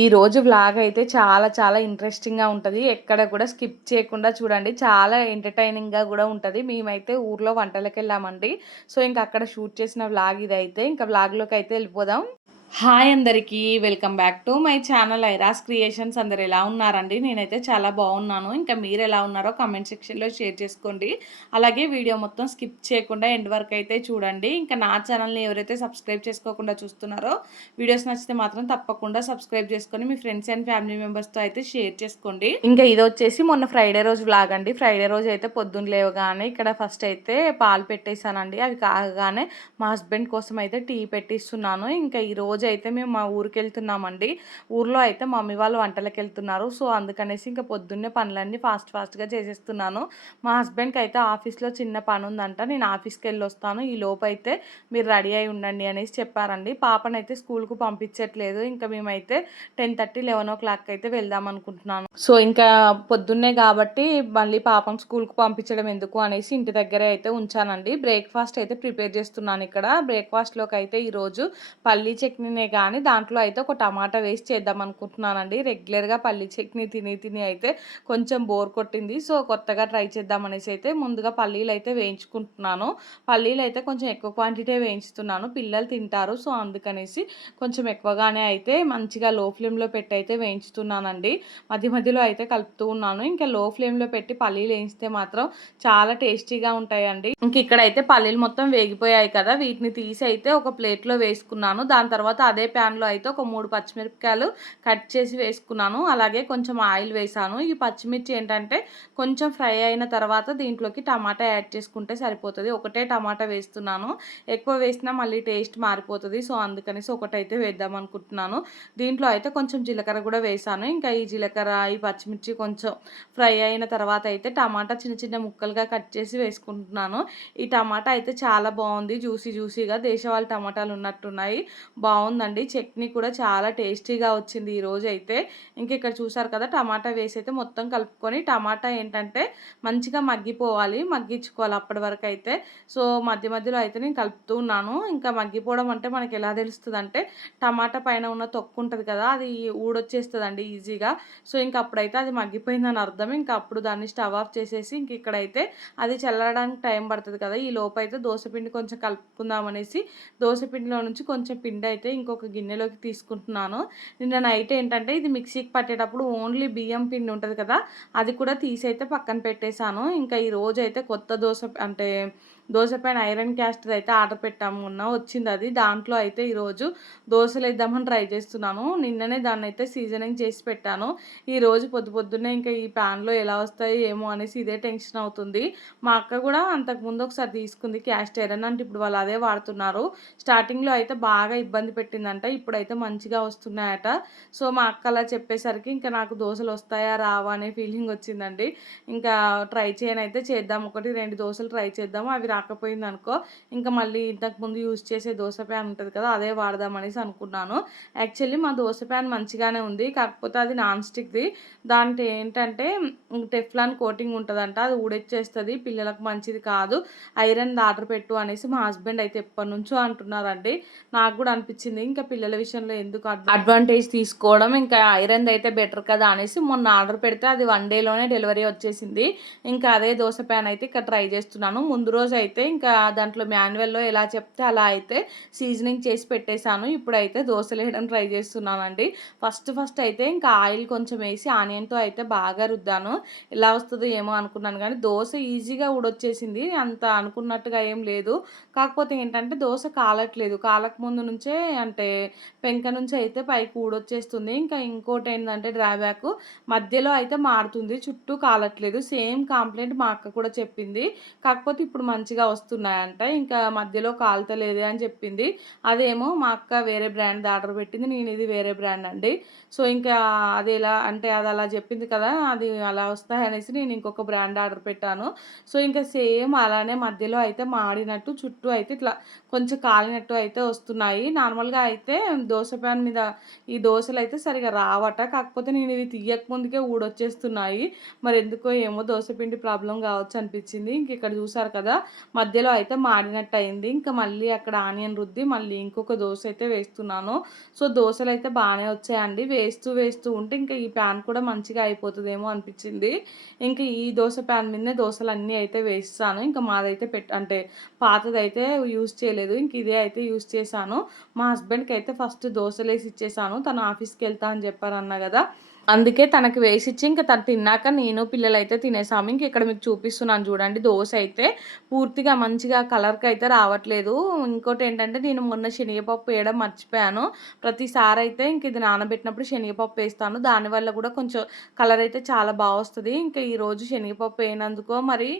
ఈరోజు వ్లాగ్ అయితే చాలా చాలా ఇంట్రెస్టింగ్గా ఉంటుంది. ఎక్కడ కూడా స్కిప్ చేయకుండా చూడండి. చాలా ఎంటర్టైనింగ్గా కూడా ఉంటుంది. మేమైతే ఊర్లో వంటలకు వెళ్ళామండి. సో ఇంకా అక్కడ షూట్ చేసిన వ్లాగ్ ఇది అయితే ఇంకా వ్లాగ్లోకి అయితే వెళ్ళిపోదాం. హాయ్ అందరికీ welcome back to my channel Ira's creations. అందరు ఎలా ఉన్నారండి? నేనైతే చాలా బాగున్నాను. ఇంకా మీరు ఎలా ఉన్నారో కమెంట్ సెక్షన్లో షేర్ చేసుకోండి. అలాగే వీడియో మొత్తం స్కిప్ చేయకుండా ఎండ్ వరకు అయితే చూడండి. ఇంకా నా ఛానల్ని ఎవరైతే సబ్స్క్రైబ్ చేసుకోకుండా చూస్తున్నారో వీడియోస్ నచ్చితే మాత్రం తప్పకుండా సబ్స్క్రైబ్ చేసుకొని మీ ఫ్రెండ్స్ అండ్ ఫ్యామిలీ మెంబర్స్తో అయితే షేర్ చేసుకోండి. ఇంకా ఇది వచ్చేసి మొన్న ఫ్రైడే రోజు వ్లాగ్ అండి. ఫ్రైడే రోజు అయితే పొద్దున్న లేవగానే ఇక్కడ ఫస్ట్ అయితే పాలు పెట్టేశానండి. అవి కాగానే మా హస్బెండ్ కోసం అయితే టీ పెట్టిస్తున్నాను. ఇంకా ఈ రోజు అయితే మేము మా ఊరికి వెళ్తున్నామండి ఊర్లో అయితే మమ్మీ వాళ్ళు వంటలకు వెళ్తున్నారు సో అందుకనేసి ఇంకా పొద్దున్నే పనులన్నీ ఫాస్ట్ ఫాస్ట్గా చేసేస్తున్నాను. మా హస్బెండ్కి అయితే ఆఫీస్లో చిన్న పని ఉందంట నేను ఆఫీస్కి వెళ్ళి వస్తాను ఈ లోపు అయితే మీరు రెడీ అయి ఉండండి అనేసి చెప్పారండి. పాపనైతే స్కూల్కు పంపించట్లేదు. ఇంకా మేమైతే ten thirty eleven o'clock అయితే వెళ్దాం అనుకుంటున్నాను సో ఇంకా పొద్దున్నే కాబట్టి మళ్ళీ పాపం స్కూల్కు పంపించడం ఎందుకు అనేసి ఇంటి దగ్గరే అయితే ఉంచానండి. బ్రేక్ఫాస్ట్ అయితే ప్రిపేర్ చేస్తున్నాను ఇక్కడ. బ్రేక్ఫాస్ట్లోకి అయితే ఈరోజు పల్లీ చట్నీనే కానీ దాంట్లో అయితే ఒక టమాటా వేసి చేద్దాం అనుకుంటున్నానండి. రెగ్యులర్గా పల్లీ చట్నీ తిని తిని అయితే కొంచెం బోర్ కొట్టింది. సో కొత్తగా ట్రై చేద్దాం అనేసి అయితే ముందుగా పల్లీలు అయితే వేయించుకుంటున్నాను. పల్లీలు అయితే కొంచెం ఎక్కువ క్వాంటిటీ వేయించుతున్నాను. పిల్లలు తింటారు. సో అందుకనేసి కొంచెం ఎక్కువగానే అయితే మంచిగా లో ఫ్లేమ్లో పెట్టి అయితే వేయించుతున్నానండి. మధ్య మధ్యలో అయితే కలుపుతూ ఉన్నాను. ఇంకా లో ఫ్లేమ్లో పెట్టి పల్లీలు వేయిస్తే మాత్రం చాలా టేస్టీగా ఉంటాయండి. ఇంక ఇక్కడ అయితే పల్లీలు మొత్తం వేగిపోయాయి కదా. వీటిని తీసి అయితే ఒక ప్లేట్లో వేసుకున్నాను. దాని తర్వాత అదే ప్యాన్లో అయితే ఒక మూడు పచ్చిమిరపకాయలు కట్ చేసి వేసుకున్నాను. అలాగే కొంచెం ఆయిల్ వేసాను. ఈ పచ్చిమిర్చి ఏంటంటే కొంచెం ఫ్రై అయిన తర్వాత దీంట్లోకి టమాటా యాడ్ చేసుకుంటే సరిపోతుంది. ఒకటే టమాటా వేస్తున్నాను. ఎక్కువ వేసినా మళ్ళీ టేస్ట్ మారిపోతుంది. సో అందుకనేసి ఒకటైతే వేద్దాం అనుకుంటున్నాను. దీంట్లో అయితే కొంచెం జీలకర్ర కూడా వేసాను. ఇంకా ఈ జీలకర్ర ఈ పచ్చిమిర్చి కొంచెం ఫ్రై అయిన తర్వాత అయితే టమాటా చిన్న చిన్న ముక్కలుగా కట్ చేసి వేసుకుంటున్నాను. ఈ టమాటా అయితే చాలా బాగుంది. జ్యూసీ జ్యూసీగా దేశవాళీ టమాటాలు ఉన్నట్టున్నాయి. బాగుందండి. చట్నీ కూడా చాలా టేస్టీగా వచ్చింది ఈరోజు అయితే. ఇంక ఇక్కడ చూసారు కదా టమాటా వేసి అయితే మొత్తం కలుపుకొని టమాటా ఏంటంటే మంచిగా మగ్గిపోవాలి మగ్గించుకోవాలి అప్పటి వరకు అయితే. సో మధ్య మధ్యలో అయితే నేను కలుపుతూ ఉన్నాను. ఇంకా మగ్గిపోవడం అంటే మనకి ఎలా తెలుస్తుంది అంటే టమాటా పైన ఉన్న తొక్కు ఉంటుంది కదా అది ఊడొచ్చేస్తుంది అండి ఈజీగా. సో ఇంక అప్పుడైతే అది మగ్గిపోయిందని అర్థం. ఇంకా అప్పుడు దాన్ని స్టవ్ ఆఫ్ చేసేసి ఇంక ఇక్కడైతే అది చల్లడానికి టైం పడుతుంది కదా ఈ లోపు అయితే దోశపిండి కొంచెం కలుపుకుందాం అనేసి దోశపిండిలో నుంచి కొంచెం పిండి అయితే ఇంకొక గిన్నెలోకి తీసుకుంటున్నాను. నిన్న నైట్ ఏంటంటే ఇది మిక్సీకి పట్టేటప్పుడు ఓన్లీ బియ్యం పిండి ఉంటుంది కదా అది కూడా తీసి అయితే పక్కన పెట్టేశాను. ఇంకా ఈ రోజు అయితే కొత్త దోశ అంటే దోశ పైన ఐరన్ క్యాస్ట్ అయితే ఆర్డర్ పెట్టాము వచ్చింది అది. దాంట్లో అయితే ఈరోజు దోశలు వేద్దామని ట్రై చేస్తున్నాను. నిన్ననే దాన్ని అయితే సీజనింగ్ చేసి పెట్టాను. ఈరోజు పొద్దు పొద్దున్నే ఇంకా ఈ ప్యాన్లో ఎలా వస్తాయి ఏమో అనేసి ఇదే టెన్షన్ అవుతుంది. మా అక్క కూడా అంతకుముందు ఒకసారి తీసుకుంది క్యాస్ట్ ఐరన్ అంటే ఇప్పుడు వాళ్ళు అదే వాడుతున్నారు. స్టార్టింగ్లో అయితే బాగా ఇబ్బంది పెట్టిందంట ఇప్పుడైతే మంచిగా వస్తున్నాయట. సో మా అక్క అలా చెప్పేసరికి ఇంకా నాకు దోశలు వస్తాయా రావా అనే ఫీలింగ్ వచ్చిందండి. ఇంకా ట్రై చేయనైతే చేద్దాం. ఒకటి రెండు దోశలు ట్రై చేద్దాము. అవి రాకపోయింది అనుకో ఇంకా మళ్ళీ ఇంతకుముందు యూజ్ చేసే దోశ ప్యాన్ ఉంటుంది కదా అదే వాడదాం అనేసి అనుకున్నాను. యాక్చువల్లీ మా దోశ ప్యాన్ మంచిగానే ఉంది కాకపోతే అది నాన్ స్టిక్ది దాంట్లో ఏంటంటే టెఫ్లాన్ కోటింగ్ ఉంటుందంట అది ఊడెచ్చేస్తుంది పిల్లలకు మంచిది కాదు ఐరన్ ఆర్డర్ పెట్టు అనేసి మా హస్బెండ్ అయితే ఎప్పటి నుంచో అంటున్నారండి. నాకు కూడా అనిపించింది ఇంకా పిల్లల విషయంలో ఎందుకు అడ్వాంటేజ్ తీసుకోవడం ఇంకా ఐరన్ అయితే బెటర్ కదా అనేసి మొన్న ఆర్డర్ పెడితే అది వన్ డేలోనే డెలివరీ వచ్చేసింది. ఇంకా అదే దోశ ప్యాన్ అయితే ఇక్కడ ట్రై చేస్తున్నాను. ముందు రోజు అయితే అయితే ఇంకా దాంట్లో మాన్యువల్లో ఎలా చెప్తే అలా అయితే సీజనింగ్ చేసి పెట్టేశాను. ఇప్పుడైతే దోశలు వేయడం ట్రై చేస్తున్నానండి. ఫస్ట్ ఫస్ట్ అయితే ఇంకా ఆయిల్ కొంచెం వేసి ఆనియన్తో అయితే బాగా రుద్దాను. ఎలా వస్తుందో ఏమో అనుకున్నాను కానీ దోశ ఈజీగా ఊడొచ్చేసింది. అంత అనుకున్నట్టుగా ఏం లేదు. కాకపోతే ఏంటంటే దోశ కాలట్లేదు. కాలక ముందు నుంచే అంటే పెంక నుంచి అయితే పైకి ఊడొచ్చేస్తుంది. ఇంకా ఇంకోటి ఏంటంటే డ్రాబ్యాక్ మధ్యలో అయితే మారుతుంది. చుట్టూ కాలట్లేదు. సేమ్ కంప్లైంట్ మా అక్క కూడా చెప్పింది. కాకపోతే ఇప్పుడు మంచి మంచిగా వస్తున్నాయంట. ఇంకా మధ్యలో కాలుతలేదే అని చెప్పింది. అదేమో మా అక్క వేరే బ్రాండ్ ఆర్డర్ పెట్టింది. నేను ఇది వేరే బ్రాండ్ అండి. సో ఇంకా అది ఎలా అంటే అది అలా చెప్పింది కదా అది అలా వస్తాయి అనేసి నేను ఇంకొక బ్రాండ్ ఆర్డర్ పెట్టాను. సో ఇంకా సేమ్ అలానే మధ్యలో అయితే మాడినట్టు చుట్టూ అయితే ఇట్లా కొంచెం కాలినట్టు అయితే వస్తున్నాయి. నార్మల్గా అయితే దోశ ప్యాన్ మీద ఈ దోశలు అయితే సరిగా రావట. కాకపోతే నేను ఇవి తీయక ముందుకే ఊడొచ్చేస్తున్నాయి. మరి ఎందుకో ఏమో దోశ పిండి ప్రాబ్లం కావచ్చు అనిపించింది. ఇంక ఇక్కడ చూసారు కదా మధ్యలో అయితే మాడినట్టు అయింది ఇంకా మళ్ళీ అక్కడ ఆనియన్ రుద్ది మళ్ళీ ఇంకొక దోశ అయితే వేస్తున్నాను. సో దోశలు అయితే బాగానే వచ్చాయండి. వేస్తూ వేస్తూ ఉంటే ఇంకా ఈ ప్యాన్ కూడా మంచిగా అయిపోతుందేమో అనిపించింది. ఇంకా ఈ దోశ ప్యాన్ మీదనే దోశలు అన్నీ అయితే వేస్తాను. ఇంకా మాదైతే పెట్ అంటే పాతదైతే యూస్ చేయలేదు. ఇంక ఇదే అయితే యూస్ చేశాను. మా హస్బెండ్కి అయితే ఫస్ట్ దోశలు వేసి ఇచ్చేసాను తను ఆఫీస్కి వెళ్తా అని చెప్పారు కదా. అందుకే తనకి వేసిచ్చి ఇంకా తను తిన్నాక నేను పిల్లలు అయితే తినేసాము. ఇంక ఇక్కడ మీకు చూపిస్తున్నాను చూడండి దోశ అయితే పూర్తిగా మంచిగా కలర్కి అయితే రావట్లేదు. ఇంకోటి ఏంటంటే నేను మొన్న శనగపప్పు వేయడం మర్చిపోయాను. ప్రతిసారి అయితే ఇంక ఇది నానబెట్టినప్పుడు శనగపప్పు వేస్తాను. దానివల్ల కూడా కొంచెం కలర్ అయితే చాలా బాగా వస్తుంది. ఇంకా ఈరోజు శనగపప్పు వేయనందుకో మరి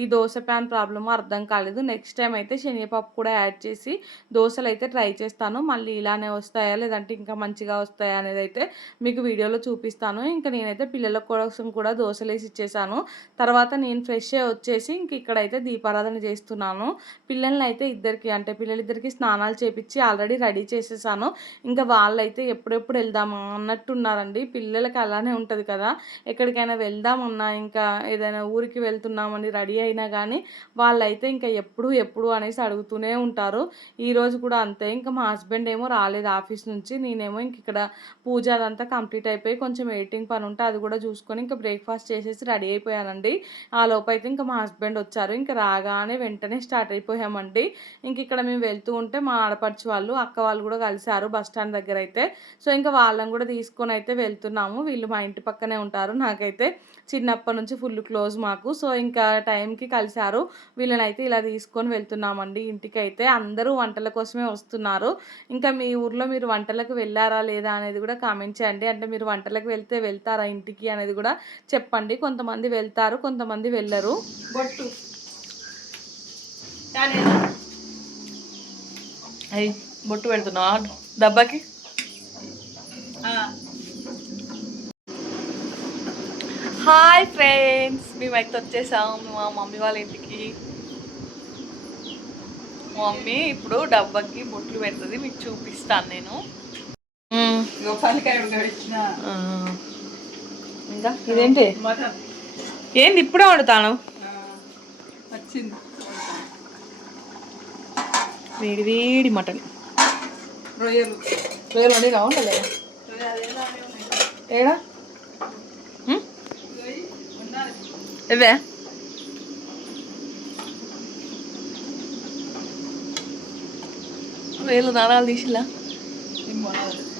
ఈ దోశ ప్యాన్ ప్రాబ్లమ్ అర్థం కాలేదు. నెక్స్ట్ టైం అయితే శనగపప్పు కూడా యాడ్ చేసి దోశలు అయితే ట్రై చేస్తాను. మళ్ళీ ఇలానే వస్తాయా లేదంటే ఇంకా మంచిగా వస్తాయా అనేది అయితే మీకు వీడియోలో చూపిస్తాను. చూపిస్తాను ఇంకా నేనైతే పిల్లల కోసం కూడా దోశలు వేసి ఇచ్చేసాను. తర్వాత నేను ఫ్రెష్ వచ్చేసి ఇంక ఇక్కడైతే దీపారాధన చేస్తున్నాను. పిల్లల్ని అయితే ఇద్దరికి అంటే పిల్లలిద్దరికి స్నానాలు చేపించి ఆల్రెడీ రెడీ చేసేసాను. ఇంకా వాళ్ళైతే ఎప్పుడెప్పుడు వెళ్దామా అన్నట్టున్నారండి. పిల్లలకి అలానే ఉంటుంది కదా. ఎక్కడికైనా వెళ్దామన్నా ఇంకా ఏదైనా ఊరికి వెళ్తున్నామని రెడీ అయినా కానీ వాళ్ళైతే ఇంకా ఎప్పుడు ఎప్పుడు అనేసి అడుగుతూనే ఉంటారు. ఈరోజు కూడా అంతే. ఇంకా మా హస్బెండ్ ఏమో రాలేదు ఆఫీస్ నుంచి. నేనేమో ఇంక ఇక్కడ పూజ అదంతా కంప్లీట్ అయిపోయి కొంచెం కొంచెం ఎడిటింగ్ పని ఉంటే అది కూడా చూసుకొని ఇంకా బ్రేక్ఫాస్ట్ చేసేసి రెడీ అయిపోయానండి. ఆ లోపైతే ఇంకా మా హస్బెండ్ వచ్చారు. ఇంకా రాగానే వెంటనే స్టార్ట్ అయిపోయామండి. ఇంక ఇక్కడ మేము వెళ్తూ ఉంటే మా ఆడపడిచి వాళ్ళు అక్క వాళ్ళు కూడా కలిశారు బస్ స్టాండ్ దగ్గర అయితే. సో ఇంకా వాళ్ళని కూడా తీసుకొని అయితే వెళ్తున్నాము. వీళ్ళు మా ఇంటి పక్కనే ఉంటారు. నాకైతే చిన్నప్పటి నుంచి ఫుల్ క్లోజ్ మాకు. సో ఇంకా టైంకి కలిశారు. వీళ్ళని అయితే ఇలా తీసుకొని వెళ్తున్నామండి ఇంటికి అయితే అందరూ వంటల కోసమే వస్తున్నారు. ఇంకా మీ ఊర్లో మీరు వంటలకు వెళ్ళారా లేదా అనేది కూడా కామెంట్ చేయండి. అంటే మీరు వంటలకు వెళ్తే వెళ్తారా ఇంటికి అనేది కూడా చెప్పండి. కొంతమంది వెళ్తారు కొంతమంది వెళ్ళరు. బొట్టు. బొట్టు పెడుతున్నావా? డబ్బాకి? హాయ్ ఫ్రెండ్స్ మేమైతే వచ్చేసాం. మా మమ్మీ వాళ్ళ ఇంటికి. మా మమ్మీ ఇప్పుడు డబ్బాకి బొట్లు పెడుతుంది. మీకు చూపిస్తాను నేను. ఇంకా? ఇదేంటి? ఏంది? ఇప్పుడే వండుతాను. వచ్చింది. వేడి వేడి మటన్. రొయ్యలు. రొయ్యలు వండి రావండి రొయ్య అదేలానే ఉన్నాయి. ఏడా? ఇవే రొయ్యలు దారాలు తీసిలా ఏం బాగాలేదు.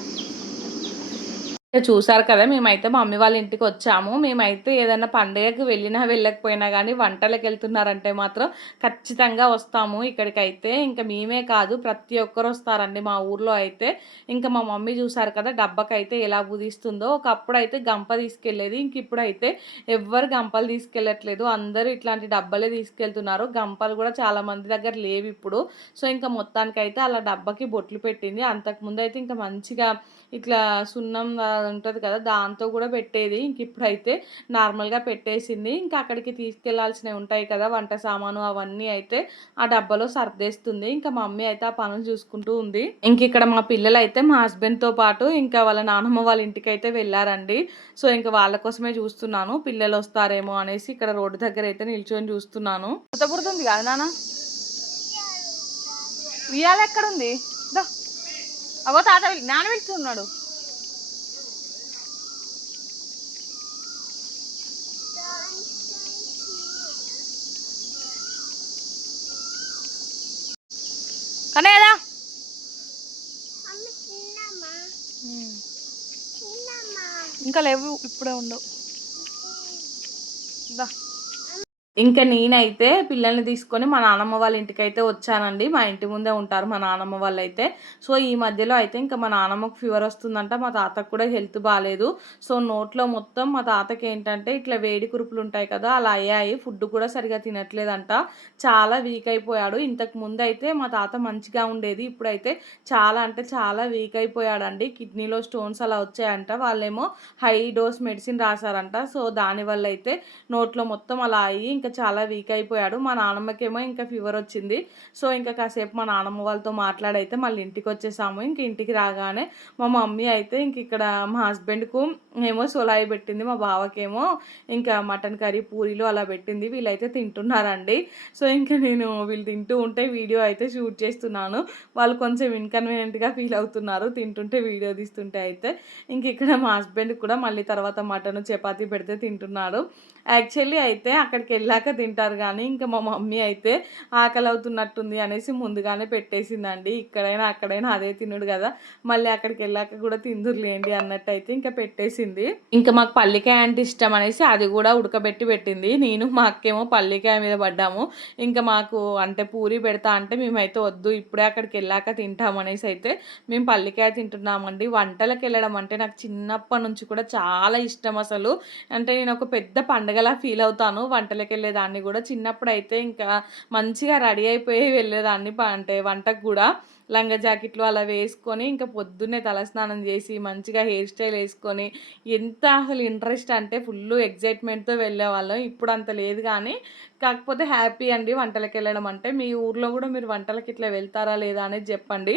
చూసారు కదా మేమైతే మా మమ్మీ వాళ్ళ ఇంటికి వచ్చాము. మేమైతే ఏదైనా పండుగకి వెళ్ళినా వెళ్ళకపోయినా కానీ వంటలకు వెళ్తున్నారంటే మాత్రం ఖచ్చితంగా వస్తాము. ఇక్కడికైతే ఇంకా మేమే కాదు ప్రతి ఒక్కరు వస్తారండి మా ఊర్లో అయితే. ఇంకా మా మమ్మీ చూసారు కదా డబ్బకైతే ఎలా బుధిస్తుందో ఒకప్పుడు అయితే గంప తీసుకెళ్ళేది ఇంక ఇప్పుడైతే ఎవ్వరు గంపలు తీసుకెళ్ళట్లేదు. అందరూ ఇట్లాంటి డబ్బలే తీసుకెళ్తున్నారు. గంపలు కూడా చాలా మంది దగ్గర లేవు ఇప్పుడు. సో ఇంకా మొత్తానికైతే అలా డబ్బకి బొట్లు పెట్టింది. అంతకుముందు అయితే ఇంకా మంచిగా ఇట్లా సున్నం అది ఉంటుంది కదా దాంతో కూడా పెట్టేది. ఇంక ఇప్పుడైతే నార్మల్గా పెట్టేసింది. ఇంకా అక్కడికి తీసుకెళ్ళాల్సినవి ఉంటాయి కదా వంట సామాను అవన్నీ అయితే ఆ డబ్బాలో సర్దేస్తుంది. ఇంకా మా మమ్మీ అయితే ఆ పనులు చూసుకుంటూ ఉంది. ఇంక ఇక్కడ మా పిల్లలు అయితే మా హస్బెండ్తో పాటు ఇంకా వాళ్ళ నాన్నమ్మ వాళ్ళ ఇంటికి అయితే వెళ్ళారండి. సో ఇంకా వాళ్ళ కోసమే చూస్తున్నాను. పిల్లలు వస్తారేమో అనేసి ఇక్కడ రోడ్డు దగ్గర అయితే నిల్చొని చూస్తున్నాను. పుడుతుంది కదా నాన్న? ఉయ్యాల ఎక్కడుంది దా. అవో తాత నాన్న పిలుస్తున్నాడు. కనేదా ఇంకా లేవు ఇప్పుడే ఉండవు దా. ఇంకా నేనైతే పిల్లల్ని తీసుకొని మా నాన్నమ్మ వాళ్ళ ఇంటికి అయితే వచ్చానండి. మా ఇంటి ముందే ఉంటారు మా నాన్నమ్మ వాళ్ళు అయితే సో ఈ మధ్యలో అయితే ఇంకా మా నాన్నమ్మకు ఫీవర్ వస్తుందంట. మా తాతకు కూడా హెల్త్ బాగాలేదు సో నోట్లో మొత్తం మా తాతకి ఏంటంటే ఇట్లా వేడి కురుపులు ఉంటాయి కదా అలా అయ్యాయి. ఫుడ్ కూడా సరిగా తినట్లేదంట. చాలా వీక్ అయిపోయాడు. ఇంతకు ముందు అయితే మా తాత మంచిగా ఉండేది. ఇప్పుడైతే చాలా అంటే చాలా వీక్ అయిపోయాడండి. కిడ్నీలో స్టోన్స్ అలా వచ్చాయంట. వాళ్ళేమో హై డోస్ మెడిసిన్ రాశారంట. సో దానివల్ల అయితే నోట్లో మొత్తం అలా అయ్యి ఇంకా చాలా వీక్ అయిపోయాడు. మా నాన్నమ్మకేమో ఇంకా ఫీవర్ వచ్చింది. సో ఇంకా కాసేపు మా నాన్నమ్మ వాళ్ళతో మాట్లాడైతే మళ్ళీ ఇంటికి వచ్చేసాము. ఇంక ఇంటికి రాగానే మా మమ్మీ అయితే ఇంక ఇక్కడ మా హస్బెండ్కు ఏమో సొలాయి పెట్టింది. మా బావకేమో ఇంకా మటన్ కర్రీ పూరీలు అలా పెట్టింది. వీళ్ళైతే తింటున్నారండి. సో ఇంకా నేను వీళ్ళు తింటూ ఉంటే వీడియో అయితే షూట్ చేస్తున్నాను. వాళ్ళు కొంచెం ఇన్కన్వీనియంట్గా ఫీల్ అవుతున్నారు. తింటుంటే వీడియో తీస్తుంటే అయితే ఇంక ఇక్కడ మా హస్బెండ్ కూడా మళ్ళీ తర్వాత మటన్ చపాతీ పెడితే తింటున్నాడు. యాక్చువల్లీ అయితే అక్కడికి వెళ్ళాక తింటారు కానీ ఇంకా మా మమ్మీ అయితే ఆకలి అవుతున్నట్టుంది అనేసి ముందుగానే పెట్టేసిందండి. ఇక్కడైనా అక్కడైనా అదే తినుడు కదా. మళ్ళీ అక్కడికి వెళ్ళాక కూడా తిందురులేండి అన్నట్టు అయితే ఇంకా పెట్టేసింది. ఇంకా మాకు పల్లికాయ అంటే ఇష్టం అనేసి అది కూడా ఉడకబెట్టి పెట్టింది. నేను మా అక్కేమో పల్లికాయ మీద పడ్డాము. ఇంకా మాకు అంటే పూరి పెడతా అంటే మేమైతే వద్దు ఇప్పుడే అక్కడికి వెళ్ళాక తింటాం అనేసి అయితే మేము పల్లికాయ తింటున్నామండి. వంటలకు వెళ్ళడం అంటే నాకు చిన్నప్పటి నుంచి కూడా చాలా ఇష్టం అసలు. అంటే నేను ఒక పెద్ద పండగలా ఫీల్ అవుతాను. వంటలకు వెళ్ళేదాన్ని కూడా చిన్నప్పుడు అయితే ఇంకా మంచిగా రెడీ అయిపోయి వెళ్ళేదాన్ని ప- అంటే వంటకు కూడా. లంగా జాకెట్లు అలా వేసుకొని ఇంకా పొద్దున్నే తలస్నానం చేసి మంచిగా హెయిర్ స్టైల్ వేసుకొని ఎంత అసలు ఇంట్రెస్ట్ అంటే ఫుల్ ఎగ్జైట్మెంట్తో వెళ్ళేవాళ్ళం. ఇప్పుడు అంత లేదు కానీ కాకపోతే హ్యాపీ అండి వంటలకు వెళ్ళడం అంటే. మీ ఊర్లో కూడా మీరు వంటలకి ఇట్లా వెళ్తారా లేదా అనేది చెప్పండి.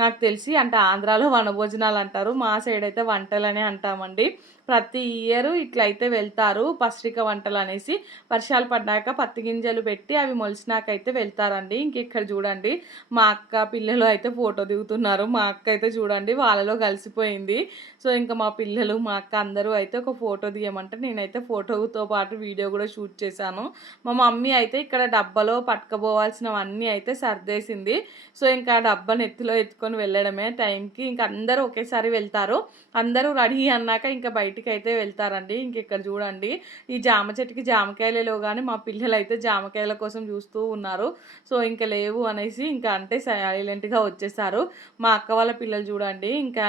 నాకు తెలిసి అంటే ఆంధ్రాలో వనభోజనాలు అంటారు. మా సైడ్ అయితే వంటలనే అంటామండి. ప్రతి ఇయర్ ఇట్లయితే వెళ్తారు పత్రిక వంటలు అనేసి. వర్షాలు పడ్డాక పత్తి గింజలు పెట్టి అవి మొలిసినాకైతే వెళ్తారండి. ఇంకెక్కడ చూడండి. మా అక్క పిల్లలు అయితే ఫోటో దిగుతున్నారు. మా అక్క అయితే చూడండి వాళ్ళలో కలిసిపోయింది. సో ఇంకా మా పిల్లలు మా అక్క అందరూ అయితే ఒక ఫోటో దిగమంటే నేనైతే ఫోటోతో పాటు వీడియో కూడా షూట్ చేశాను. మా మమ్మీ అయితే ఇక్కడ డబ్బాలో పట్టుకపోవాల్సినవన్నీ అయితే సర్దేసింది. సో ఇంకా డబ్బాని ఎత్తులో ఎత్తుకొని వెళ్ళడమే టైంకి ఇంకా అందరూ ఒకేసారి వెళ్తారు. అందరూ రెడీ అన్నాక ఇంకా బయటికి అయితే వెళ్తారండి. ఇంక ఇక్కడ చూడండి. ఈ జామ చెట్టుకి జామకాయలలో కానీ మా పిల్లలు అయితే జామకాయల కోసం చూస్తూ ఉన్నారు. సో ఇంకా లేవు అనేసి ఇంకా అంటే సైలెంట్గా వచ్చేసారు. మా అక్క వాళ్ళ పిల్లలు చూడండి. ఇంకా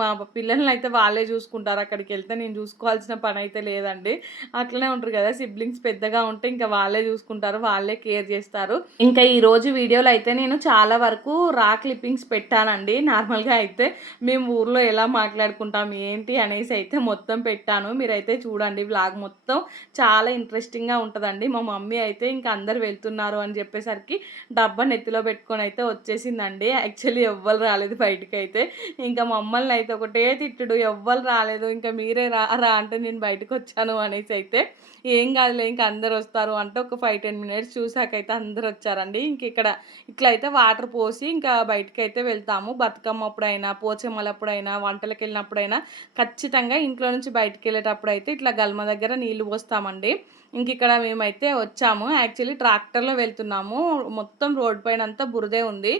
మా పిల్లల్ని అయితే వాళ్ళే చూసుకుంటారు. అక్కడికి వెళ్తే నేను చూసుకోవాల్సిన పని అయితే లేదండి. అట్లనే ఉంటారు కదా సిబ్లింగ్స్ పెద్దగా ఉంటే ఇంకా వాళ్ళే చూసుకుంటారు వాళ్ళే కేర్ చేస్తారు. ఇంకా ఈ రోజు వీడియోలో అయితే నేను చాలా వరకు రా క్లిప్పింగ్స్ పెట్టానండి. నార్మల్గా అయితే మేము ఊర్లో ఎలా మాట్లాడుకుంటాం ఏంటి అనేసి అయితే మొత్తం పెట్టాను. మీరైతే చూడండి వ్లాగ్ మొత్తం చాలా ఇంట్రెస్టింగ్గా ఉంటుందండి. మా మమ్మీ అయితే ఇంకా అందరు వెళ్తున్నారు అని చెప్పేసరికి డబ్బా నెత్తిలో పెట్టుకొని అయితే వచ్చేసిందండి. యాక్చువల్లీ ఎవ్వరు రాలేదు బయటికి అయితే ఇంకా మమ్మల్ని అయితే ఒకటే తిట్టుడు ఎవ్వరు రాలేదు ఇంకా మీరే రా రా అంటే నేను బయటకు వచ్చాను అనేసి అయితే ఏం కాదులే ఇంకా అందరు వస్తారు అంటే ఒక ఫైవ్ టెన్ మినిట్స్ చూసాకైతే అందరు వచ్చారండి. ఇంక ఇక్కడ ఇట్లా అయితే వాటర్ పోసి ఇంకా బయటకు అయితే వెళ్తాము. బతుకమ్మ అప్పుడైనా పోచమ్మలప్పుడైనా వంటలకు వెళ్ళినప్పుడైనా ఖచ్చితంగా ఇంట్లో నుంచి బయటకు వెళ్ళేటప్పుడు అయితే ఇట్లా గల్మ దగ్గర నీళ్ళు పోస్తామండి. ఇంక ఇక్కడ మేమైతే వచ్చాము. యాక్చువల్లీ ట్రాక్టర్లో వెళ్తున్నాము. మొత్తం రోడ్ పైన అంతా బురదే ఉంది.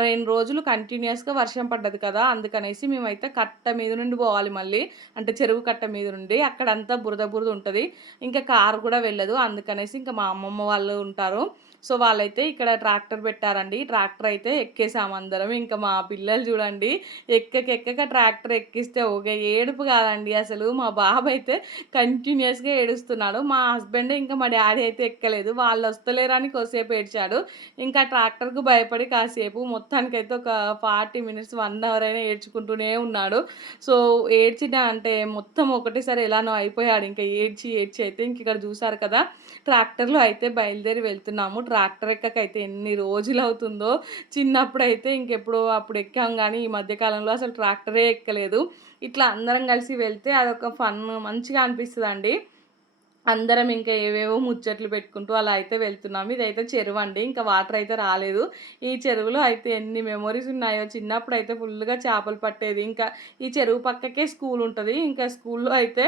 రెండు రోజులు కంటిన్యూస్గా వర్షం పడ్డది కదా అందుకనేసి మేమైతే కట్ట మీద నుండి పోవాలి మళ్ళీ. అంటే చెరువు కట్ట మీద నుండి. అక్కడంతా బురద బురద ఉంటుంది. ఇంకా కారు కూడా వెళ్ళదు. అందుకనేసి ఇంకా మా అమ్మమ్మ వాళ్ళు ఉంటారు. సో వాళ్ళైతే ఇక్కడ ట్రాక్టర్ పెట్టారండి. ట్రాక్టర్ అయితే ఎక్కేసాము అందరం. ఇంకా మా పిల్లలు చూడండి ఎక్కకెక్కక ట్రాక్టర్ ఎక్కిస్తే ఓకే ఏడుపు కాదండి. అసలు మా బాబు అయితే కంటిన్యూస్గా ఏడుస్తున్నాడు. మా హస్బెండ్ ఇంకా మా డాడీ అయితే ఎక్కలేదు. వాళ్ళు వస్తలేరని కొద్దిసేపు ఏడ్చాడు. ఇంకా ట్రాక్టర్కు భయపడి కాసేపు మొత్తానికైతే ఒక ఫార్టీ మినిట్స్ వన్ అవర్ అయినా ఏడ్చుకుంటూనే ఉన్నాడు. సో ఏడ్చిన అంటే మొత్తం ఒకటేసారి ఎలానో అయిపోయాడు. ఇంకా ఏడ్చి ఏడ్చి అయితే ఇంక ఇక్కడ చూసారు కదా ట్రాక్టర్లో అయితే బయలుదేరి వెళ్తున్నాము. ట్రాక్టర్ ఎక్కకైతే ఎన్ని రోజులు అవుతుందో చిన్నప్పుడు అయితే ఇంకెప్పుడు అప్పుడు ఎక్కాం కానీ ఈ మధ్యకాలంలో అసలు ట్రాక్టరే ఎక్కలేదు. ఇట్లా అందరం కలిసి వెళ్తే అదొక ఫన్ మంచిగా అనిపిస్తుందండి. అందరం ఇంకా ఏవేవో ముచ్చట్లు పెట్టుకుంటూ అలా అయితే వెళ్తున్నాం. ఇదైతే చెరువు అండి. ఇంకా వాటర్ అయితే రాలేదు. ఈ చెరువులో అయితే ఎన్ని మెమొరీస్ ఉన్నాయో చిన్నప్పుడు అయితే ఫుల్గా చేపలు పట్టేది. ఇంకా ఈ చెరువు పక్కకే స్కూల్ ఉంటుంది. ఇంకా స్కూల్లో అయితే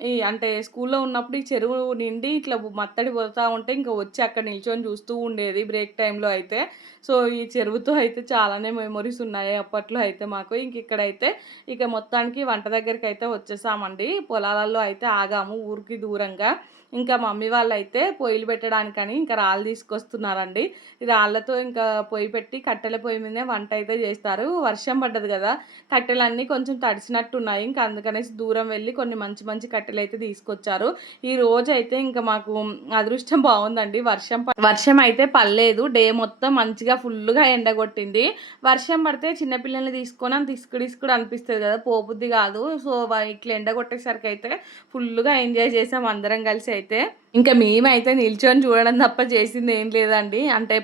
ఈ అంటే స్కూల్లో ఉన్నప్పుడు ఈ చెరువు నిండి ఇట్లా మత్తడి పోతూ ఉంటే ఇంకా వచ్చి అక్కడ నిల్చొని చూస్తూ ఉండేది బ్రేక్ టైంలో అయితే. సో ఈ చెరువుతో అయితే చాలానే మెమొరీస్ ఉన్నాయి అప్పట్లో అయితే మాకు. ఇంక ఇక్కడైతే ఇక మొత్తానికి వంట దగ్గరికి అయితే వచ్చేసామండి. పొలాలలో అయితే ఆగాము ఊరికి దూరంగా. ఇంకా మమ్మీ వాళ్ళు అయితే పొయ్యిలు పెట్టడానికని ఇంకా రాళ్ళు తీసుకొస్తున్నారండి. రాళ్ళతో ఇంకా పొయ్యి పెట్టి కట్టెల పొయ్యి మీదే వంట అయితే చేస్తారు. వర్షం పడ్డది కదా కట్టెలన్నీ కొంచెం తడిసినట్టు ఉన్నాయి ఇంకా అందుకనేసి దూరం వెళ్ళి కొన్ని మంచి మంచి కట్టెలు అయితే తీసుకొచ్చారు. ఈ రోజు అయితే ఇంకా మాకు అదృష్టం బాగుందండి. వర్షం వర్షం అయితే పర్లేదు డే మొత్తం మంచిగా ఫుల్గా ఎండగొట్టింది. వర్షం పడితే చిన్నపిల్లల్ని తీసుకొని అంత ఇసుకుడు ఇసుకుడు అనిపిస్తుంది కదా పోబుద్ది కాదు. సో ఇట్లా ఇట్లా ఎండగొట్టేసరికి అయితే ఫుల్గా ఎంజాయ్ చేసాం అందరం కలిసి అయితే. అయితే ఇంకా మేమైతే నిల్చొని చూడడం తప్ప చేసింది ఏం లేదండి. అంటే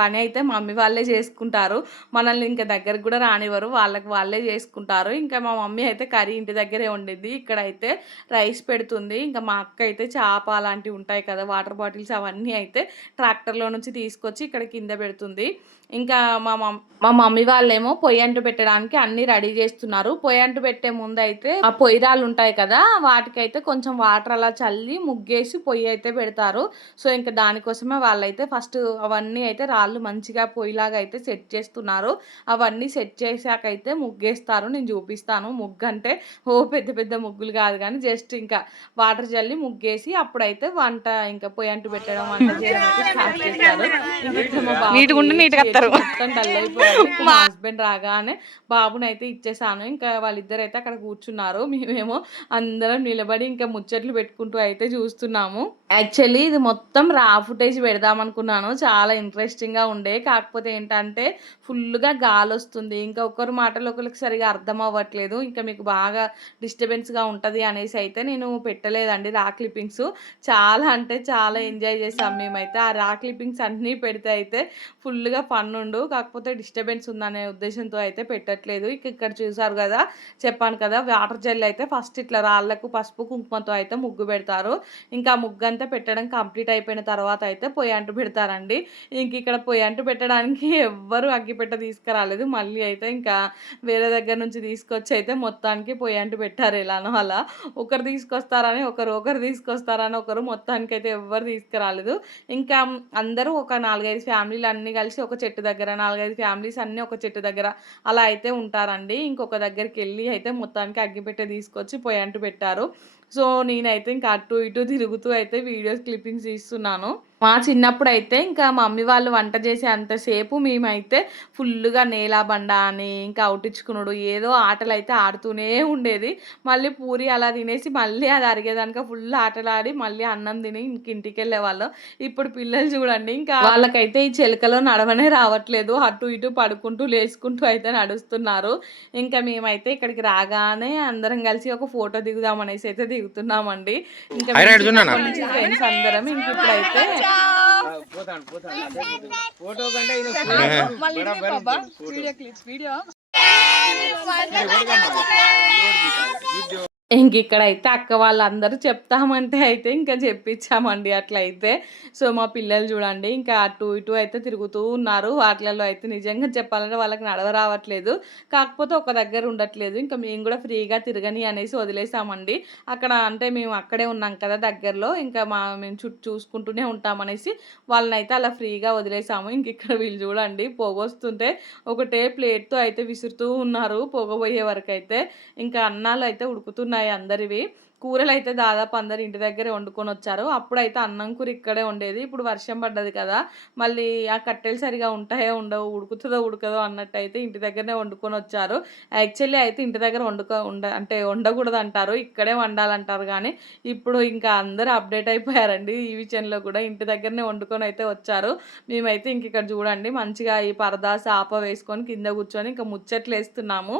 పని అయితే మమ్మీ వాళ్ళే చేసుకుంటారు. మనల్ని ఇంకా దగ్గరకు కూడా రానివ్వరు. వాళ్ళకి వాళ్ళే చేసుకుంటారు. ఇంకా మా మమ్మీ అయితే కర్రీ ఇంటి దగ్గరే ఉండేది ఇక్కడ అయితే రైస్ పెడుతుంది. ఇంకా మా అక్క అయితే చేప అలాంటివి ఉంటాయి కదా వాటర్ బాటిల్స్ అవన్నీ అయితే ట్రాక్టర్లో నుంచి తీసుకొచ్చి ఇక్కడ కింద పెడుతుంది. ఇంకా మా మమ్ మా మమ్మీ వాళ్ళేమో పొయ్యి అంటు పెట్టడానికి అన్ని రెడీ చేస్తున్నారు. పొయ్యి అంటు పెట్టే ముందు అయితే ఆ పొయ్యిరాలు ఉంటాయి కదా వాటికైతే కొంచెం వాటర్ అలా చల్లి ముగ్గేసి పొయ్యి అయితే పెడతారు. సో ఇంకా దానికోసమే వాళ్ళైతే ఫస్ట్ అవన్నీ అయితే రాళ్ళు మంచిగా పొయ్యిలాగా అయితే సెట్ చేస్తున్నారు. అవన్నీ సెట్ చేశాక అయితే ముగ్గేస్తారు. నేను చూపిస్తాను. ముగ్గు అంటే ఓ పెద్ద పెద్ద ముగ్గులు కాదు కానీ జస్ట్ ఇంకా వాటర్ చల్లి ముగ్గేసి అప్పుడైతే వంట ఇంకా పొయ్యి అంటు పెట్టడం వంట చేయడం స్టార్ట్ చేస్తారు. ఇంకా ఇక్కడ మా బాబు నీట్గా మొత్తం మా హస్బెండ్ రాగానే బాబుని అయితే ఇచ్చేసాను. ఇంకా వాళ్ళిద్దరు అయితే అక్కడ కూర్చున్నారు. మేమేమో అందరం నిలబడి ఇంకా ముచ్చట్లు పెట్టుకుంటూ అయితే చూస్తున్నాము. యాక్చువల్లీ ఇది మొత్తం రా ఫుటేజ్ పెడదాం అనుకున్నాను. చాలా ఇంట్రెస్టింగ్గా ఉండే. కాకపోతే ఏంటంటే ఫుల్గా గాలి వస్తుంది ఇంకా ఒకరి మాటలు ఒకరికి సరిగా అర్థం అవ్వట్లేదు. ఇంకా మీకు బాగా డిస్టర్బెన్స్గా ఉంటుంది అనేసి అయితే నేను పెట్టలేదండి రా క్లిప్పింగ్స్ చాలా అంటే చాలా ఎంజాయ్ చేసాం మేమైతే. ఆ రా క్లిప్పింగ్స్ అన్నీ పెడితే అయితే ఫుల్గా ఫన్ ఉండు. కాకపోతే డిస్టర్బెన్స్ ఉందనే ఉద్దేశంతో అయితే పెట్టట్లేదు. ఇక ఇక్కడ చూసారు కదా చెప్పాను కదా వాటర్ జెల్ అయితే ఫస్ట్ ఇట్లా రాళ్ళకు పసుపు కుంకుమతో అయితే ముగ్గు పెడతారు. ఇంకా ముగ్గు అంతా పెట్టడం కంప్లీట్ అయిపోయిన తర్వాత అయితే పొయ్యి అంటు పెడతారండి. ఇంక ఇక్కడ పొయ్యి అంటు పెట్టడానికి ఎవ్వరు అగ్గిపెట్ట తీసుకురాలేదు. మళ్ళీ అయితే ఇంకా వేరే దగ్గర నుంచి తీసుకొచ్చి అయితే మొత్తానికి పొయ్యి అంటు పెట్టారు ఎలానో అలా. ఒకరు తీసుకొస్తారని ఒకరు ఒకరు తీసుకొస్తారని ఒకరు మొత్తానికి అయితే ఎవ్వరు తీసుకురాలేదు. ఇంకా అందరూ ఒక నాలుగైదు ఫ్యామిలీలు అన్నీ కలిసి ఒక చెట్టు దగ్గర నాలుగైదు ఫ్యామిలీస్ అన్నీ ఒక చెట్టు దగ్గర అలా అయితే ఉంటారండి. ఇంకొక దగ్గరికి వెళ్ళి అయితే మొత్తానికి అగ్గిపెట్ట తీసుకొచ్చి పొయ్యి అంటు పెట్టారు. సో నేనైతే ఇంకా అటు ఇటు తిరుగుతూ అయితే వీడియోస్ క్లిప్పింగ్స్ తీస్తున్నాను. మా చిన్నప్పుడు అయితే ఇంకా మమ్మీ వాళ్ళు వంట చేసే అంతసేపు మేమైతే ఫుల్గా నేల బండ అని ఇంకా అవుటించుకునుడు ఏదో ఆటలు అయితే ఆడుతూనే ఉండేది. మళ్ళీ పూరి అలా తినేసి మళ్ళీ అది అరిగేదానిక ఫుల్ ఆటలు ఆడి మళ్ళీ అన్నం తిని ఇంక ఇంటికి వెళ్ళే. వాళ్ళం ఇప్పుడు పిల్లలు చూడండి ఇంకా వాళ్ళకైతే ఈ చెలకలో నడవనే రావట్లేదు. అటు ఇటు పడుకుంటూ లేచుకుంటూ అయితే నడుస్తున్నారు. ఇంకా మేమైతే ఇక్కడికి రాగానే అందరం కలిసి ఒక ఫోటో దిగుదాం అనేసి అయితే దిగుతున్నామండి. ఇంకా. ఫ్రెండ్స్ అందరం ఇంక ఇప్పుడైతే ఫోటో కంటే వీడియో ఇంక ఇక్కడైతే అక్క వాళ్ళందరూ చెప్తామంటే అయితే ఇంకా చెప్పించామండి అట్లయితే. సో మా పిల్లలు చూడండి ఇంకా అటు ఇటు అయితే తిరుగుతూ ఉన్నారు. వాటిలలో అయితే నిజంగా చెప్పాలంటే వాళ్ళకి నడవ రావట్లేదు. కాకపోతే ఒక దగ్గర ఉండట్లేదు. ఇంకా మేము కూడా ఫ్రీగా తిరగని అనేసి వదిలేసామండి. అక్కడ అంటే మేము అక్కడే ఉన్నాం కదా దగ్గరలో. ఇంకా మా మేము చుట్టూ చూసుకుంటూనే ఉంటామనేసి వాళ్ళని అయితే అలా ఫ్రీగా వదిలేసాము. ఇంక ఇక్కడ వీళ్ళు చూడండి పొగొస్తుంటే ఒకటే ప్లేట్తో అయితే విసురుతూ ఉన్నారు పొగబోయే వరకు అయితే ఇంకా అన్నాలు అయితే ఉడుకుతున్నారు ఉన్నాయి అందరివి. కూరలు అయితే దాదాపు అందరు ఇంటి దగ్గరే వండుకొని వచ్చారు. అప్పుడైతే అన్నం కూర ఇక్కడే ఉండేది. ఇప్పుడు వర్షం పడ్డది కదా మళ్ళీ ఆ కట్టెలు సరిగా ఉంటాయో ఉండవు ఉడుకుతుందో ఉడకదో అన్నట్టు అయితే ఇంటి దగ్గరనే వండుకొని వచ్చారు. యాక్చువల్లీ అయితే ఇంటి దగ్గర వండుకో ఉండ అంటే వండకూడదు అంటారు ఇక్కడే వండాలంటారు కానీ ఇప్పుడు ఇంకా అందరూ అప్డేట్ అయిపోయారండి ఈ విషయంలో కూడా. ఇంటి దగ్గరనే వండుకొని అయితే వచ్చారు. మేమైతే ఇంక ఇక్కడ చూడండి మంచిగా ఈ పరదా సాప వేసుకొని కింద కూర్చొని ఇంకా ముచ్చట్లు వేస్తున్నాము.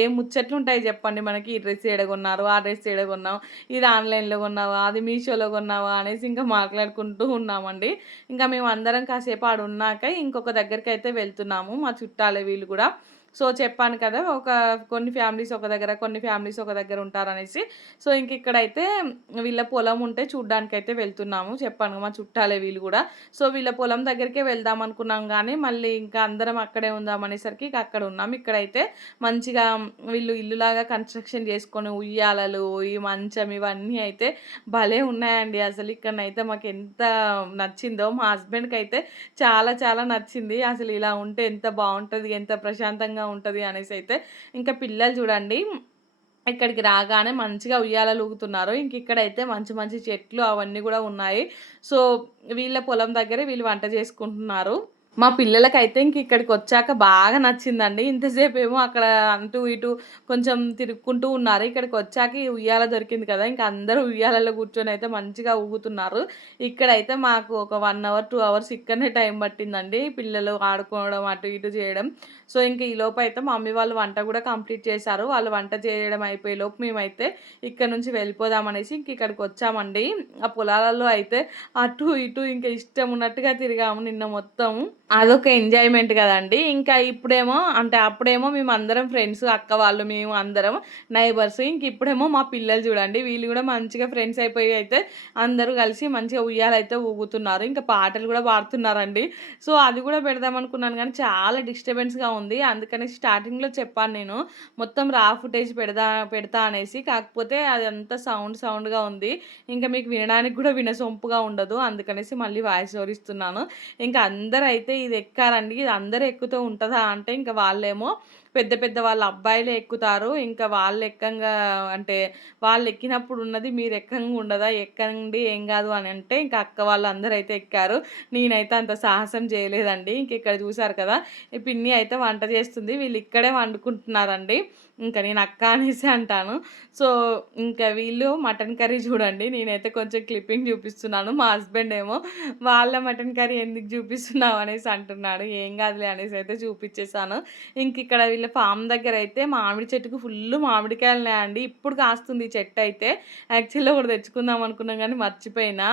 ఏం ముచ్చట్లు ఉంటాయి చెప్పండి మనకి? ఈ డ్రెస్ ఎడగొన్నారు ఆ డ్రెస్ ఎడగొన్నాం ఇది ఆన్లైన్లో కొన్నావా? అది మీషోలో కొన్నావా? అనేసి ఇంకా మాట్లాడుకుంటూ ఉన్నామండి. ఇంకా మేము అందరం కాసేపు ఆడున్నాక ఇంకొక దగ్గరికి అయితే వెళ్తున్నాము మా చుట్టాలే వీళ్ళు కూడా. సో చెప్పాను కదా ఒక కొన్ని ఫ్యామిలీస్ ఒక దగ్గర కొన్ని ఫ్యామిలీస్ ఒక దగ్గర ఉంటారనేసి. సో ఇంక ఇక్కడైతే వీళ్ళ పొలం ఉంటే చూడ్డానికి అయితే వెళ్తున్నాము చెప్పాను మా చుట్టాలే వీళ్ళు కూడా. సో వీళ్ళ పొలం దగ్గరికే వెళ్దాం అనుకున్నాం కానీ మళ్ళీ ఇంకా అందరం అక్కడే ఉందాం అనేసరికి ఇక అక్కడ ఉన్నాం. ఇక్కడైతే మంచిగా వీళ్ళు ఇల్లులాగా కన్స్ట్రక్షన్ చేసుకొని ఉయ్యాలలు ఈ మంచం ఇవన్నీ అయితే భలే ఉన్నాయండి. అసలు ఇక్కడనైతే మాకు ఎంత నచ్చిందో మా హస్బెండ్కి అయితే చాలా చాలా నచ్చింది. అసలు ఇలా ఉంటే ఎంత బాగుంటుంది ఎంత ప్రశాంతంగా ఉంటుంది అనేసి అయితే ఇంకా పిల్లలు చూడండి ఇక్కడికి రాగానే మంచిగా ఉయ్యాలలు ఊగుతున్నారు. ఇంక ఇక్కడైతే మంచి మంచి చెట్లు అవన్నీ కూడా ఉన్నాయి. సో వీళ్ళ పొలం దగ్గరే వీళ్ళు వంట చేసుకుంటున్నారు. మా పిల్లలకైతే ఇంక ఇక్కడికి వచ్చాక బాగా నచ్చిందండి. ఇంతసేపు ఏమో అక్కడ అంటూ ఇటు కొంచెం తిరుక్కుంటూ ఉన్నారు. ఇక్కడికి వచ్చాక ఉయ్యాల దొరికింది కదా ఇంక అందరూ ఉయ్యాలలో కూర్చొని అయితే మంచిగా ఊగుతున్నారు. ఇక్కడైతే మాకు ఒక వన్ అవర్ టూ అవర్స్ ఇక్కడనే టైం పట్టిందండి. పిల్లలు ఆడుకోవడం అటు ఇటు చేయడం. సో ఇంక ఈ లోపు అయితే మమ్మీ వాళ్ళు వంట కూడా కంప్లీట్ చేశారు. వాళ్ళు వంట చేయడం అయిపోయే లోపు మేమైతే ఇక్కడ నుంచి వెళ్ళిపోదామనేసి ఇంక ఇక్కడికి వచ్చామండి. ఆ పొలాలలో అయితే అటు ఇటు ఇంకా ఇష్టం ఉన్నట్టుగా తిరిగాము నిన్న మొత్తం. అదొక ఎంజాయ్మెంట్ కదండి. ఇంకా ఇప్పుడేమో అంటే అప్పుడేమో మేము అందరం ఫ్రెండ్స్ అక్క వాళ్ళు మేము అందరం నైబర్స్. ఇంక ఇప్పుడేమో మా పిల్లలు చూడండి వీళ్ళు కూడా మంచిగా ఫ్రెండ్స్ అయిపోయి అయితే అందరూ కలిసి మంచిగా ఉయ్యాలైతే ఊగుతున్నారు. ఇంకా పాటలు కూడా పాడుతున్నారండి. సో అది కూడా పెడదాం అనుకున్నాను కానీ చాలా డిస్టర్బెన్స్గా ఉంది. అందుకని స్టార్టింగ్లో చెప్పాను నేను మొత్తం రా ఫుటేజ్ పెడదా పెడతా అనేసి. కాకపోతే అది అంతా సౌండ్ సౌండ్గా ఉంది. ఇంకా మీకు వినడానికి కూడా వినసొంపుగా ఉండదు. అందుకనేసి మళ్ళీ వాయిస్ ఓవర్ ఇస్తున్నాను. ఇంకా అందరూ అయితే ఇది ఎక్కారండి. ఇది అందరూ ఎక్కుతూ ఉంటుందా అంటే ఇంకా వాళ్ళేమో పెద్ద పెద్ద వాళ్ళ అబ్బాయిలే ఎక్కుతారు. ఇంకా వాళ్ళు ఎక్కంగా అంటే వాళ్ళు ఎక్కినప్పుడు ఉన్నది మీరు ఎక్కంగా ఉండదా? ఎక్కండి ఏం కాదు అని అంటే ఇంకా అక్క వాళ్ళు అందరూ అయితే ఎక్కారు. నేనైతే అంత సాహసం చేయలేదండి. ఇంక ఇక్కడ చూసారు కదా పిన్ని అయితే వంట చేస్తుంది. వీళ్ళు ఇక్కడే వండుకుంటున్నారండి. ఇంకా నేను అక్క అనేసి అంటాను. సో ఇంకా వీళ్ళు మటన్ కర్రీ చూడండి. నేనైతే కొంచెం క్లిప్పింగ్ చూపిస్తున్నాను. మా హస్బెండ్ ఏమో వాళ్ళ మటన్ కర్రీ ఎందుకు చూపిస్తున్నావు? అనేసి అంటున్నాడు. ఏం కాదులే అనేసి అయితే చూపించేశాను ఇంక ఇక్కడ వీళ్ళ ఫామ్ దగ్గర అయితే మామిడి చెట్టుకు ఫుల్ మామిడికాయలు ఉన్నాయండి ఇప్పుడు కాస్తుంది ఈ చెట్టు అయితే. యాక్చువల్గా ఒకటి తెచ్చుకుందాం అనుకున్నాం కానీ మర్చిపోయినా.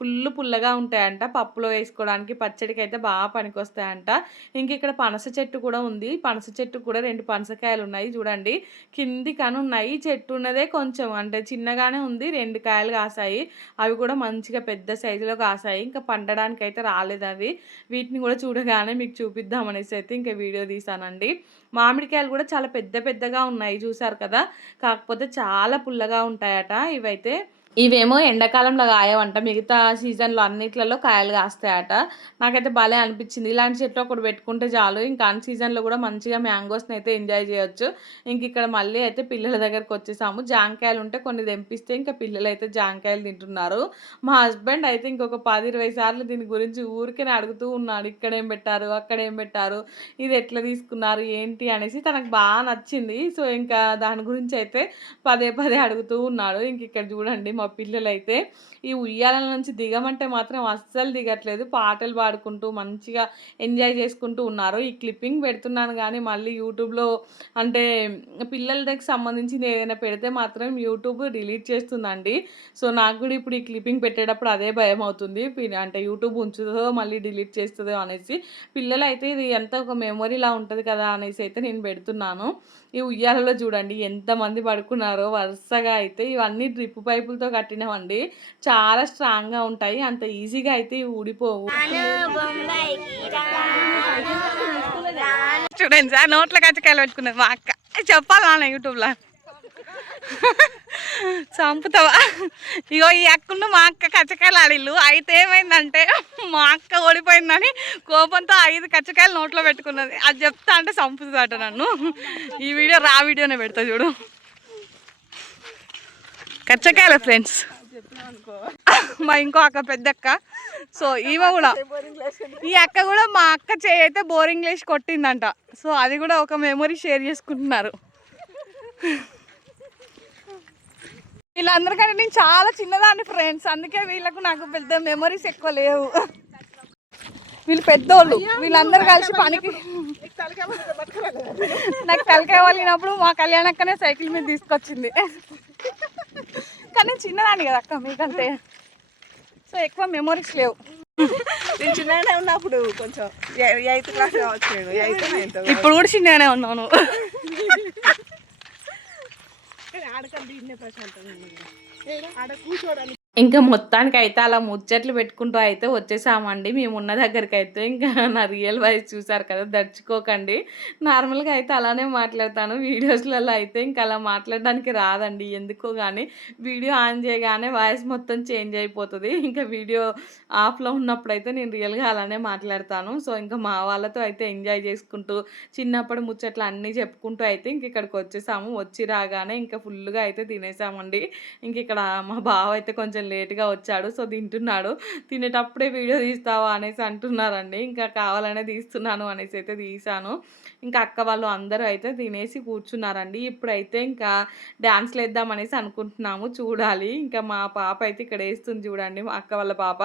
ఫుల్ పుల్లగా ఉంటాయంట. పప్పులో వేసుకోవడానికి పచ్చడికి అయితే బాగా పనికొస్తాయంట. ఇంక ఇక్కడ పనస చెట్టు కూడా ఉంది. పనస చెట్టు కూడా రెండు పనసకాయలు ఉన్నాయి చూడండి. కింది కానీ ఉన్నాయి. చెట్టు ఉన్నదే కొంచెం. అంటే చిన్నగానే ఉంది. రెండు కాయలు కాసాయి. అవి కూడా మంచిగా పెద్ద సైజులో కాసాయి. ఇంకా పండడానికి అయితే రాలేదు అవి. వీటిని కూడా చూడగానే మీకు చూపిద్దామనేసి అయితే ఇంకా వీడియో తీసానండి. మామిడికాయలు కూడా చాలా పెద్ద పెద్దగా ఉన్నాయి. చూసారు కదా? కాకపోతే చాలా పుల్లగా ఉంటాయట. ఇవైతే ఇవేమో ఎండాకాలంలో కాయవంట. మిగతా సీజన్లో అన్నిట్లలో కాయలు కాస్తాయట. నాకైతే భలే అనిపించింది. ఇలాంటి చెట్లు ఒకటి పెట్టుకుంటే చాలు. ఇంకా అన్ సీజన్లో కూడా మంచిగా మ్యాంగోస్ని అయితే ఎంజాయ్ చేయొచ్చు. ఇంక ఇక్కడ మళ్ళీ అయితే పిల్లల దగ్గరకు వచ్చేసాము. జాంకాయలు ఉంటే కొన్ని తెంపిస్తే ఇంకా పిల్లలు అయితే జాంకాయలు తింటున్నారు. మా హస్బెండ్ అయితే ఇంకొక పది ఇరవై సార్లు దీని గురించి ఊరికే అడుగుతూ ఉన్నాడు. ఇక్కడ ఏం పెట్టారు? అక్కడ ఏం పెట్టారు? ఇది ఎట్లా తీసుకున్నారు? ఏంటి? అనేసి తనకు బాగా నచ్చింది. సో ఇంకా దాని గురించి అయితే పదే పదే అడుగుతూ ఉన్నాడు. ఇంక ఇక్కడ చూడండి మా పిల్లలైతే ఈ ఉయ్యాల నుంచి దిగమంటే మాత్రం అస్సలు దిగట్లేదు. పాటలు పాడుకుంటూ మంచిగా ఎంజాయ్ చేసుకుంటూ ఉన్నారు. ఈ క్లిప్పింగ్ పెడుతున్నాను కానీ మళ్ళీ యూట్యూబ్లో అంటే పిల్లలకి సంబంధించింది ఏదైనా పెడితే మాత్రం యూట్యూబ్ డిలీట్ చేస్తుందండి. సో నాకు కూడా ఇప్పుడు ఈ క్లిప్పింగ్ పెట్టేటప్పుడు అదే భయం అవుతుంది. పి- అంటే యూట్యూబ్ ఉంచుతుందో మళ్ళీ డిలీట్ చేస్తుందో అనేసి. పిల్లలు అయితే ఇది ఎంత ఒక మెమొరీలా ఉంటుంది కదా అనేసి అయితే నేను పెడుతున్నాను. ఈ ఉయ్యాలలో చూడండి ఎంతమంది పడుకున్నారో వరుసగా అయితే ఇవన్నీ డ్రిప్ పైపులతో కట్టినవండి. చాలా స్ట్రాంగ్గా ఉంటాయి. అంత ఈజీగా అయితే ఇవి ఊడిపోవు. చూడండి సార్ నోట్ల కచ్చకాయలు పెట్టుకున్నది మా అక్క. చెప్పాలి నాన్న యూట్యూబ్లో? చంపుతావా? ఇగో ఈ అక్కను మా అక్క కచ్చకాయలు ఆడిల్లు అయితే ఏమైందంటే మా అక్క ఓడిపోయిందని కోపంతో ఐదు కచ్చకాయలు నోట్లో పెట్టుకున్నది. అది చెప్తా అంటే చంపుతుందట నన్ను. ఈ వీడియో రా వీడియోనే పెడతా చూడు. కచ్చకాయలు ఫ్రెండ్స్ మా ఇంకో అక్క పెద్ద అక్క సో ఈమె కూడా ఈ అక్క కూడా మా అక్క చేయి అయితే బోరింగ్ లేసి కొట్టిందంట. సో అది కూడా ఒక మెమొరీ షేర్ చేసుకుంటున్నారు. వీళ్ళందరికంటే నేను చాలా చిన్నదాన్ని ఫ్రెండ్స్ అందుకే వీళ్ళకు నాకు పెద్ద మెమరీస్ ఎక్కువ లేవు. వీళ్ళు పెద్దోళ్ళు వీళ్ళందరూ కలిసి పనికి నాకు తలకాయ వాళ్ళినప్పుడు మా కళ్యాణక్కనే సైకిల్ మీద తీసుకొచ్చింది. కానీ చిన్నదాన్ని కదా అక్క మీకంటే. సో ఎక్కువ మెమరీస్ లేవు. నేను చిన్నగానే ఉన్నప్పుడు కొంచెం ఎయిత్ క్లాస్ కావచ్చు నేను. ఎయిత్ నైన్త్ ఇప్పుడు కూడా చిన్నగానే ఉన్నాను. ఆడకండి ఇన్నే ప్రశాంతంగా ఆడ కూర్చోడానికి ఇంకా మొత్తానికి అయితే అలా ముచ్చట్లు పెట్టుకుంటూ అయితే వచ్చేసామండి. మేము ఉన్న దగ్గరికి అయితే ఇంకా నా రియల్ వాయిస్ చూసారు కదా దర్చుకోకండి నార్మల్గా అయితే అలానే మాట్లాడతాను. వీడియోస్లలో అయితే ఇంకా అలా మాట్లాడడానికి రాదండి. ఎందుకో కానీ వీడియో ఆన్ చేయగానే వాయిస్ మొత్తం చేంజ్ అయిపోతుంది. ఇంకా వీడియో ఆఫ్లో ఉన్నప్పుడు అయితే నేను రియల్గా అలానే మాట్లాడతాను. సో ఇంకా మా వాళ్ళతో అయితే ఎంజాయ్ చేసుకుంటూ చిన్నప్పుడు ముచ్చట్లు అన్నీ చెప్పుకుంటూ అయితే ఇంక ఇక్కడికి వచ్చేసాము. వచ్చి రాగానే ఇంకా ఫుల్గా అయితే తినేసామండి. ఇంక ఇక్కడ మా బావ అయితే కొంచెం కొంచెం లేట్‌గా వచ్చాడు. సో, తింటున్నాడు. తినేటప్పుడే వీడియో తీస్తావా అనేసి అంటున్నారండి. ఇంకా కావాలనే తీస్తున్నాను అనేసి అయితే తీశాను. ఇంకా అక్క వాళ్ళు అందరూ అయితే తినేసి కూర్చున్నారండి. ఇప్పుడైతే ఇంకా డాన్స్‌లేద్దాం అనేసి అనుకుంటున్నాము. చూడాలి. ఇంకా మా పాప అయితే ఇక్కడ వేస్తుంది చూడండి. మా అక్క వాళ్ళ పాప.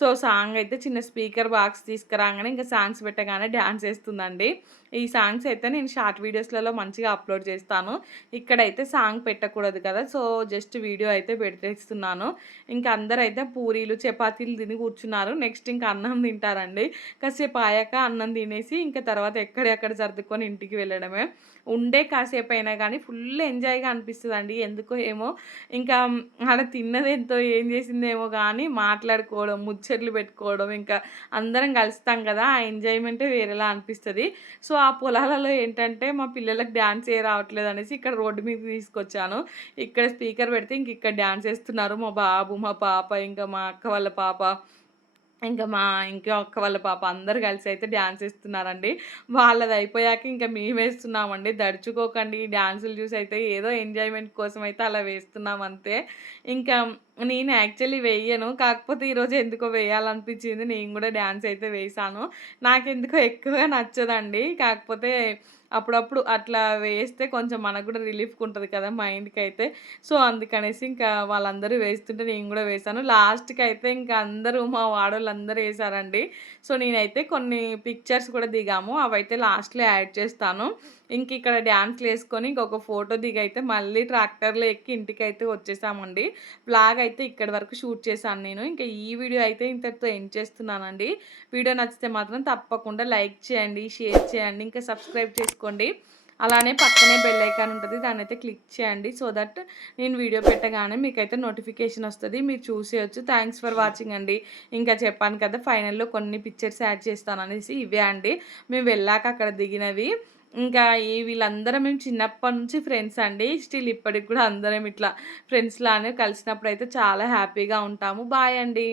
సో, సాంగ్ అయితే చిన్న స్పీకర్ బాక్స్ తీసుకురాగానే ఇంకా సాంగ్స్ పెట్టగానే డ్యాన్స్ వేస్తుందండి ఈ సాంగ్స్ అయితే నేను షార్ట్ వీడియోస్‌లలో మంచిగా అప్‌లోడ్ చేస్తాను. ఇక్కడైతే సాంగ్ పెట్టకూడదు కదా! సో, జస్ట్ వీడియో అయితే పెట్టేస్తున్నాను. ఇంకా అందరైతే పూరీలు, చపాతీలు తిని కూర్చున్నారు. నెక్స్ట్ ఇంకా అన్నం తింటారండి. కాసేపు ఆయాక అన్నం తినేసి ఇంకా తర్వాత ఎక్కడెక్కడ సర్దుకొని ఇంటికి వెళ్ళడమే. ఉండే కాసేపు అయినా కానీ ఫుల్ ఎంజాయ్‌గా అనిపిస్తుంది అండి ఎందుకో ఏమో ఇంకా ఆడ తిన్నదేంతో ఏం చేసిందేమో కానీ మాట్లాడుకోవడం, ముచ్చట్లు పెట్టుకోవడం ఇంకా అందరం కలుస్తాం కదా! ఆ ఎంజాయ్‌మెంటే వేరేలా అనిపిస్తుంది సో, ఆ పొలాలలో ఏంటంటే మా పిల్లలకు డ్యాన్స్ ఏ రావట్లేదు అనేసి ఇక్కడ రోడ్డు మీద తీసుకొచ్చాను. ఇక్కడ స్పీకర్ పెడితే ఇంక ఇక్కడ డ్యాన్స్ వేస్తున్నారు మా బాబు, మా పాప, ఇంకా మా అక్క వాళ్ళ పాప, ఇంకా మా ఇంకా ఒక్క వాళ్ళ పాప అందరు కలిసి అయితే డ్యాన్స్ వేస్తున్నారండి వాళ్ళది అయిపోయాక ఇంకా మేమేస్తున్నామండి. దడుచుకోకండి ఈ చూసి అయితే ఏదో ఎంజాయ్‌మెంట్ కోసం అయితే అలా వేస్తున్నాం అంతే. ఇంకా నేను యాక్చువల్లీ వేయను కాకపోతే ఈరోజు ఎందుకో వేయాలనిపించింది. నేను కూడా డ్యాన్స్ అయితే వేశాను. నాకెందుకో ఎక్కువగా నచ్చదండి. కాకపోతే అప్పుడప్పుడు అట్లా వేస్తే కొంచెం మనకు కూడా రిలీఫ్‌గా ఉంటుంది కదా! మైండ్‌కైతే. సో, అందుకనేసి ఇంకా వాళ్ళందరూ వేస్తుంటే నేను కూడా వేశాను. అయితే ఇంకా అందరూ మా వాడోళ్ళందరూ వేశారండి సో, నేనైతే కొన్ని పిక్చర్స్ కూడా దిగాము. అవైతే లాస్ట్‌లో యాడ్ చేస్తాను. ఇంక ఇక్కడ డ్యాన్స్లు వేసుకొని ఇంకొక ఫోటో దిగైతే మళ్ళీ ట్రాక్టర్‌లో ఎక్కి ఇంటికి అయితే వచ్చేసామండి. వ్లాగ్ అయితే ఇక్కడి వరకు షూట్ చేశాను నేను. ఇంకా ఈ వీడియో అయితే ఇంతటితో ఎండ్ చేస్తున్నానండి. వీడియో నచ్చితే మాత్రం తప్పకుండా లైక్ చేయండి, షేర్ చేయండి, ఇంకా సబ్స్క్రైబ్ చేసుకోండి. అలానే పక్కనే బెల్ ఐకాన్ దాని అయితే క్లిక్ చేయండి. సో దట్ నేను వీడియో పెట్టగానే మీకైతే నోటిఫికేషన్ వస్తుంది మీరు చూసేయచ్చు థ్యాంక్స్ ఫర్ వాచింగ్ అండి. ఇంకా చెప్పాను కదా! ఫైనల్‌లో కొన్ని పిక్చర్స్ యాడ్ చేస్తాననేసి ఇవే అండి. మేము వెళ్ళాక అక్కడ దిగినవి. ఇంకా ఈ వీళ్ళందరం మేము చిన్నప్పటి నుంచి ఫ్రెండ్స్ అండి. స్టిల్ ఇప్పటికి కూడా అందరం ఇట్లా ఫ్రెండ్స్ లాగా కలిసినప్పుడైతే చాలా హ్యాపీగా ఉంటాము. బాయ్ అండి.